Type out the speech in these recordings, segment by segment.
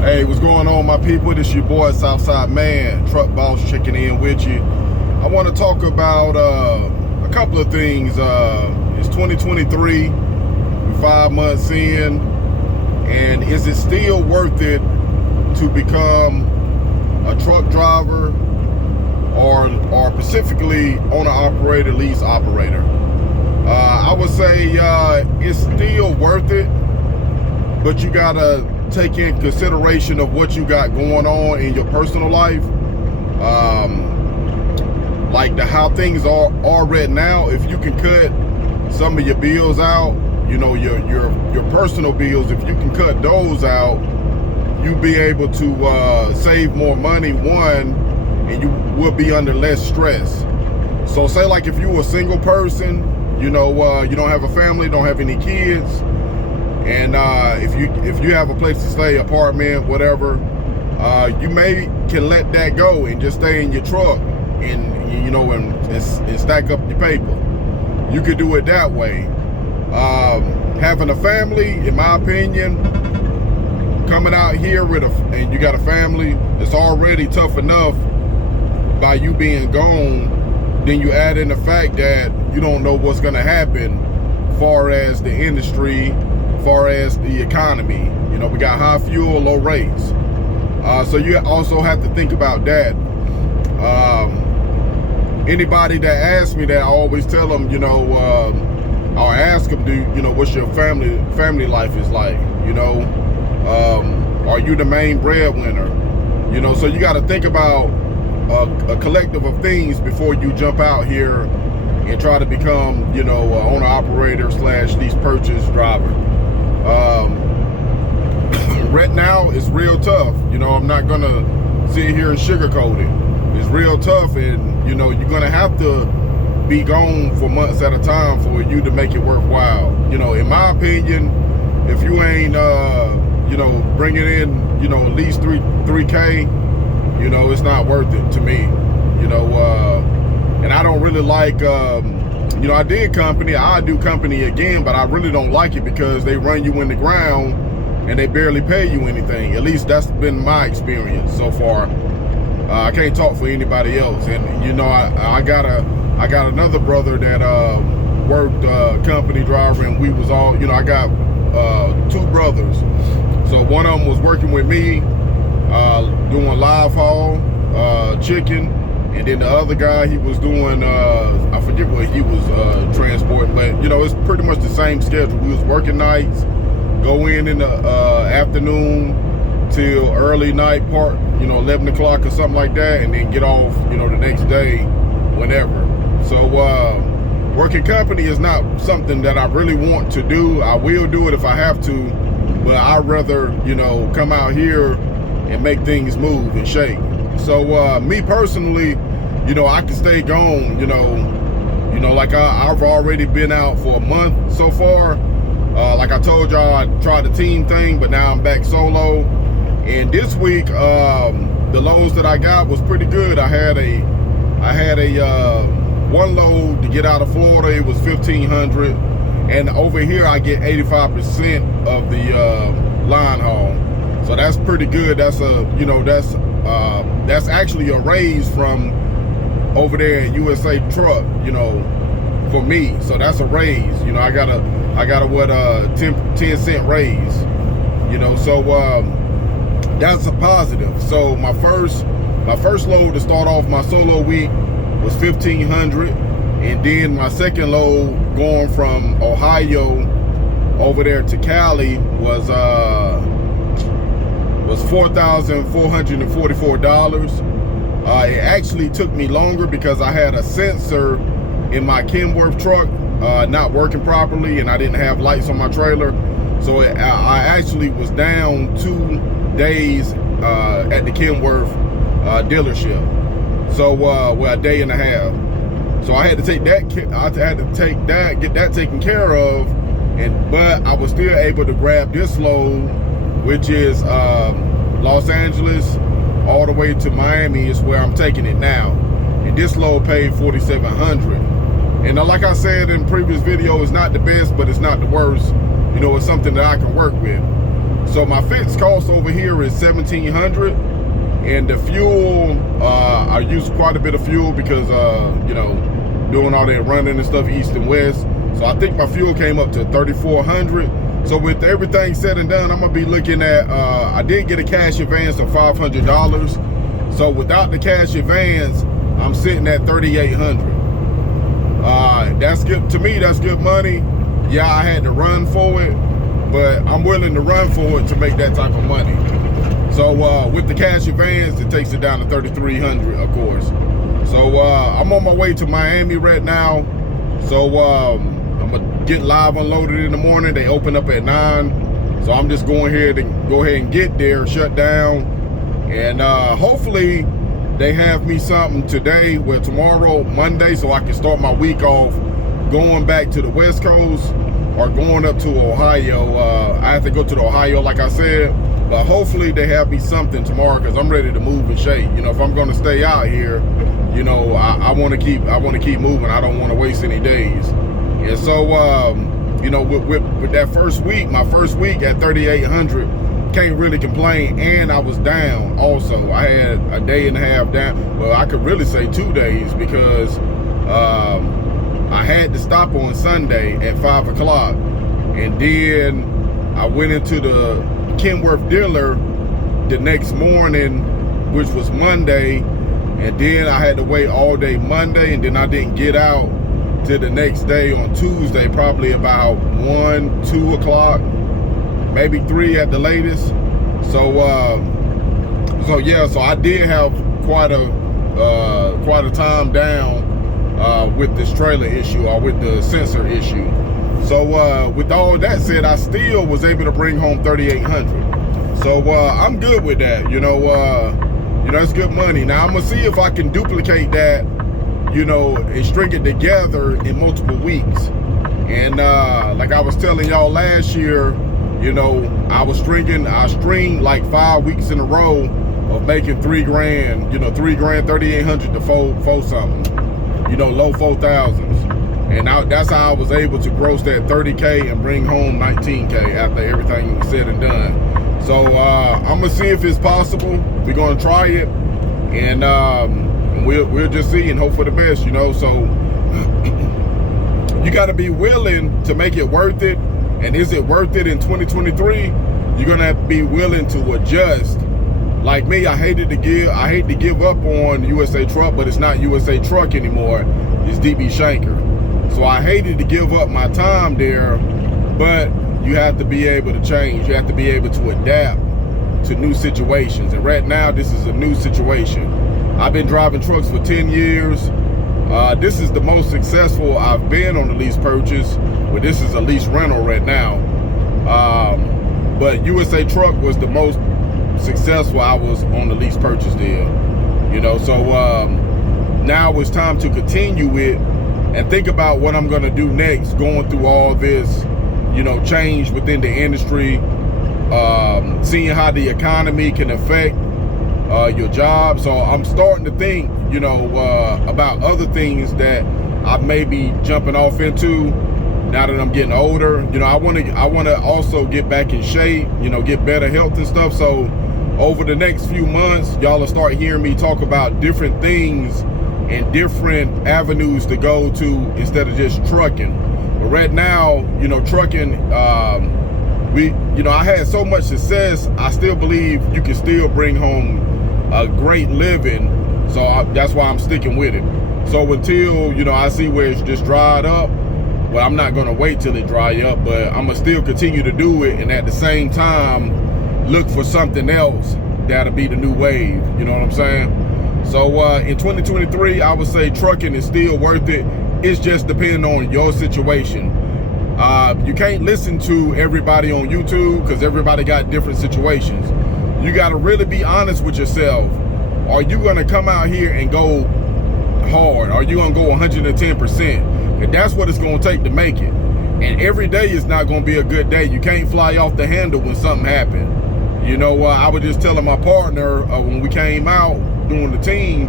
Hey, what's going on, my people? This your boy SouthSideMan, truck boss, checking in with you. I want to talk about a couple of things. It's 2023, we're 5 months in, and is it still worth it to become a truck driver or specifically owner-operator, lease operator? I would say it's still worth it, but you gotta take in consideration of what you got going on in your personal life, like how things are right now. If you can cut some of your bills out, you know, your personal bills, if you can cut those out, you'll be able to save more money, one, and you will be under less stress. So say like if you're a single person, you know, you don't have a family, don't have any kids, and if you have a place to stay, apartment, whatever, you can let that go and just stay in your truck and you know and stack up your paper. You could do it that way. Having a family, in my opinion, coming out here and you got a family, it's already tough enough by you being gone. Then you add in the fact that you don't know what's gonna happen far as the industry, far as the economy. You know, we got high fuel, low rates. So you also have to think about that. Anybody that asks me that, I always tell them, you know, I'll ask them, you know, what's your family life is like? You know, are you the main breadwinner? You know, so you got to think about a collective of things before you jump out here and try to become, you know, owner operator / lease purchase driver. Right now it's real tough. You know, I'm not gonna sit here and sugarcoat it. It's real tough, and you know, you're gonna have to be gone for months at a time for you to make it worthwhile. You know, in my opinion, if you ain't you know, bringing in, you know, at least 3K, you know, it's not worth it to me. You know, and I don't really like you know, I do company again, but I really don't like it because they run you in the ground and they barely pay you anything. At least that's been my experience so far. I can't talk for anybody else. And you know, I got another brother that worked company driver, and we was all, you know, I got two brothers. So one of them was working with me, doing live haul, chicken. And then the other guy, he was doing, I forget what he was transporting, but you know, it's pretty much the same schedule. We was working nights, go in the afternoon till early night part, you know, 11 o'clock or something like that, and then get off, you know, the next day, whenever. So working company is not something that I really want to do. I will do it if I have to, but I'd rather, you know, come out here and make things move and shake. So me personally, you know, I can stay gone, you know, like I've already been out for a month so far. Like I told y'all, I tried the team thing, but now I'm back solo. And this week, the loads that I got was pretty good. I had a one load to get out of Florida. It was 1,500, and over here I get 85% of the line haul. So that's pretty good. That's you know, that's actually a raise from over there at USA Truck, you know, for me. So that's a raise. You know, I got a what 10 cent raise. You know, so that's a positive. So my first load to start off my solo week was 1,500, and then my second load going from Ohio over there to Cali was $4,444. It actually took me longer because I had a sensor in my Kenworth truck not working properly, and I didn't have lights on my trailer. So I actually was down 2 days at the Kenworth dealership. So well, a day and a half. So I had to take that. Get that taken care of, but I was still able to grab this load, which is Los Angeles all the way to Miami is where I'm taking it now. And this load paid $4,700. And like I said in previous video, it's not the best, but it's not the worst. You know, it's something that I can work with. So my fixed cost over here is $1,700, and the fuel, I use quite a bit of fuel because you know, doing all that running and stuff east and west. So I think my fuel came up to $3,400. So with everything said and done, I'm gonna be looking at, I did get a cash advance of $500. So without the cash advance, I'm sitting at $3,800. That's good to me. That's good money. Yeah, I had to run for it, but I'm willing to run for it to make that type of money. So with the cash advance, it takes it down to $3,300, of course. So I'm on my way to Miami right now. So I'm gonna get live unloaded in the morning. They open up at 9. So I'm just going here to go ahead and get there, shut down, and hopefully they have me something today, well, tomorrow, Monday, so I can start my week off going back to the West Coast or going up to Ohio. I have to go to the Ohio, like I said, but hopefully they have me something tomorrow because I'm ready to move and shake. You know, if I'm going to stay out here, you know, I want to keep moving. I don't want to waste any days. And so, you know, with that first week, my first week at $3,800. Can't really complain, and I was down also. I had a day and a half down. Well, I could really say 2 days because I had to stop on Sunday at 5 o'clock, and then I went into the Kenworth dealer the next morning, which was Monday, and then I had to wait all day Monday, and then I didn't get out till the next day on Tuesday, probably about 1, 2 o'clock. Maybe 3 at the latest. So yeah, so I did have quite a time down with this trailer issue, or with the sensor issue. So with all that said, I still was able to bring home $3,800. So I'm good with that. You know, it's good money. Now I'm gonna see if I can duplicate that, you know, and string it together in multiple weeks. And like I was telling y'all last year, you know, I stringed like 5 weeks in a row of making $3,000, you know, $3,300 to fold something, you know, low 4,000s. And that's how I was able to gross that 30K and bring home 19K after everything was said and done. So I'm gonna see if it's possible. We're gonna try it, and we'll just see and hope for the best, you know. So you gotta be willing to make it worth it. And is it worth it in 2023? You're gonna have to be willing to adjust. Like me, I hate to give up on USA Truck, but it's not USA Truck anymore. It's DB Shanker. So I hated to give up my time there, but you have to be able to change. You have to be able to adapt to new situations. And right now, this is a new situation. I've been driving trucks for 10 years. This is the most successful I've been on the lease purchase. Well, this is a lease rental right now. But USA Truck was the most successful I was on the lease purchase deal. You know, so now it's time to continue it and think about what I'm gonna do next, going through all this, you know, change within the industry, seeing how the economy can affect your job. So I'm starting to think, you know, about other things that I may be jumping off into now that I'm getting older. You know, I want to also get back in shape, you know, get better health and stuff. So over the next few months, y'all will start hearing me talk about different things and different avenues to go to instead of just trucking. But right now, you know, trucking, you know, I had so much success. I still believe you can still bring home a great living. So that's why I'm sticking with it. So until, you know, I see where it's just dried up, well, I'm not gonna wait till it dry up, but I'm gonna still continue to do it, and at the same time look for something else that'll be the new wave. You know what I'm saying? So in 2023, I would say trucking is still worth it. It's just depending on your situation. You can't listen to everybody on YouTube because everybody got different situations. You got to really be honest with yourself. Are you going to come out here and go hard? Are you going to go 110%? And that's what it's going to take to make it. And every day is not going to be a good day. You can't fly off the handle when something happened. You know, I was just telling my partner when we came out doing the team,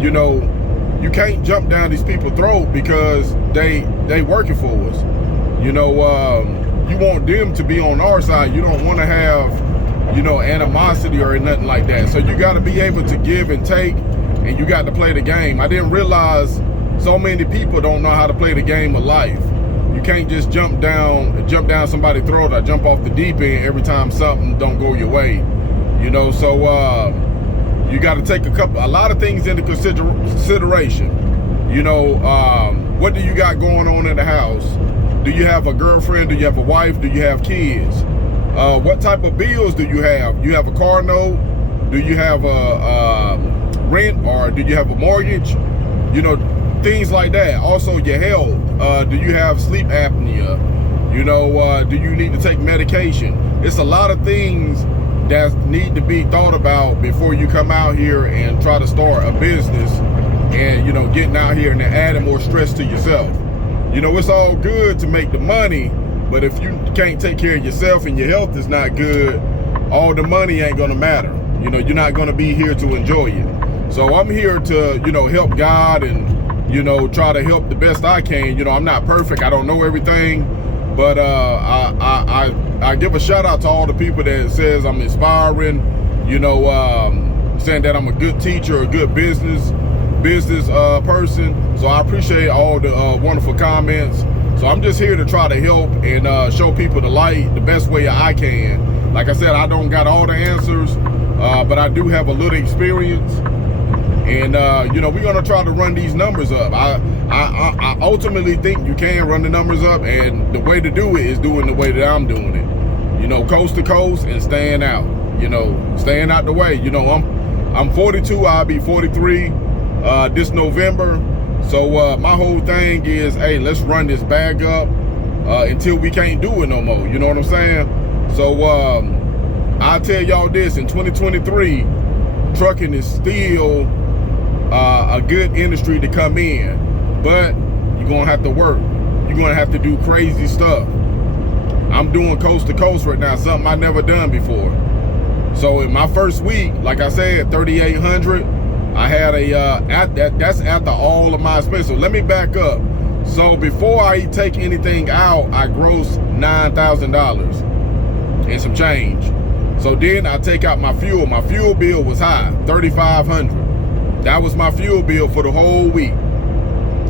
you know, you can't jump down these people's throat because they working for us. You know, you want them to be on our side. You don't want to have, you know, animosity or nothing like that. So you got to be able to give and take, and you got to play the game. I didn't realize so many people don't know how to play the game of life. You can't just jump down somebody's throat or jump off the deep end every time something don't go your way. You know, so you got to take a lot of things into consideration. You know, what do you got going on in the house? Do you have a girlfriend? Do you have a wife? Do you have kids? What type of bills do you have? You have a car note? Do you have a rent, or do you have a mortgage? You know, things like that. Also, your health. Do you have sleep apnea? You know, do you need to take medication? It's a lot of things that need to be thought about before you come out here and try to start a business, and, you know, getting out here and adding more stress to yourself. You know, it's all good to make the money, but if you can't take care of yourself and your health is not good, all the money ain't gonna matter. You know, you're not gonna be here to enjoy it. So I'm here to, you know, help God and, you know, try to help the best I can. You know, I'm not perfect. I don't know everything, but I give a shout out to all the people that says I'm inspiring, you know, saying that I'm a good teacher, a good business person. So I appreciate all the wonderful comments. So I'm just here to try to help and show people the light the best way I can. Like I said, I don't got all the answers, but I do have a little experience. And you know, we're gonna try to run these numbers up. I ultimately think you can run the numbers up, and the way to do it is doing the way that I'm doing it. You know, coast to coast and staying out. You know, staying out the way. You know, I'm 42. I'll be 43 this November. So my whole thing is, hey, let's run this bag up until we can't do it no more. You know what I'm saying? So I'll tell y'all this: in 2023, trucking is still a good industry to come in, but you're gonna have to work. You're gonna have to do crazy stuff. I'm doing coast to coast right now, something I never done before. So in my first week, like I said, 3,800. I had that's after all of my expenses. So let me back up. So before I take anything out, I gross $9,000 and some change. So then I take out my fuel. My fuel bill was high, $3,500. That was my fuel bill for the whole week.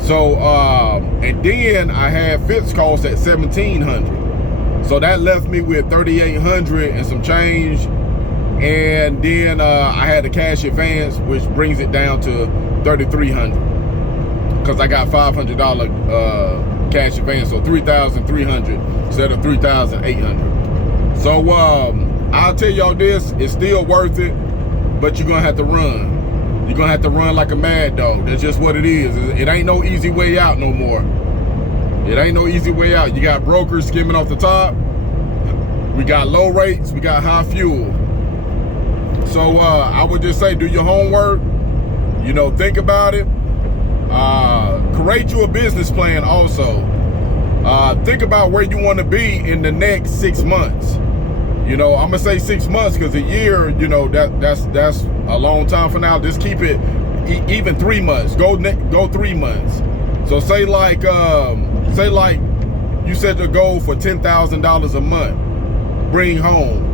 So and then I had fixed costs at $1,700. So that left me with $3,800 and some change. And then I had a cash advance, which brings it down to $3,300 because I got $500 cash advance, so $3,300 instead of $3,800. So I'll tell y'all this: it's still worth it, but you're gonna have to run. You're gonna have to run like a mad dog. That's just what it is. It ain't no easy way out no more. It ain't no easy way out. You got brokers skimming off the top. We got low rates. We got high fuel. So I would just say, do your homework, you know, think about it, create you a business plan also. Think about where you want to be in the next 6 months. You know, I'm gonna say 6 months because a year, you know, that's a long time for now. Just keep it even 3 months. Go 3 months. So say like you set your goal for $10,000 a month, bring home.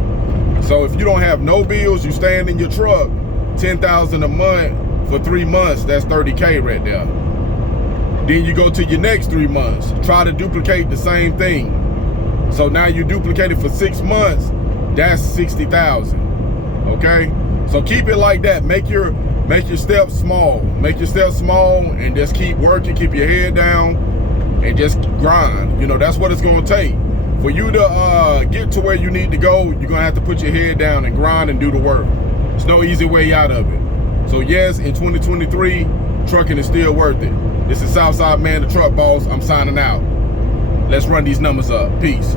So if you don't have no bills, you stand in your truck, $10,000 a month for 3 months, that's $30K right there. Then you go to your next 3 months, try to duplicate the same thing. So now you duplicate it for 6 months, that's $60,000. Okay? So keep it like that. Make your steps small. Make your steps small and just keep working, keep your head down and just grind. You know, that's what it's gonna take. For you to get to where you need to go, you're gonna have to put your head down and grind and do the work. There's no easy way out of it. So yes, in 2023, trucking is still worth it. This is SouthSideMan, the truck boss. I'm signing out. Let's run these numbers up. Peace.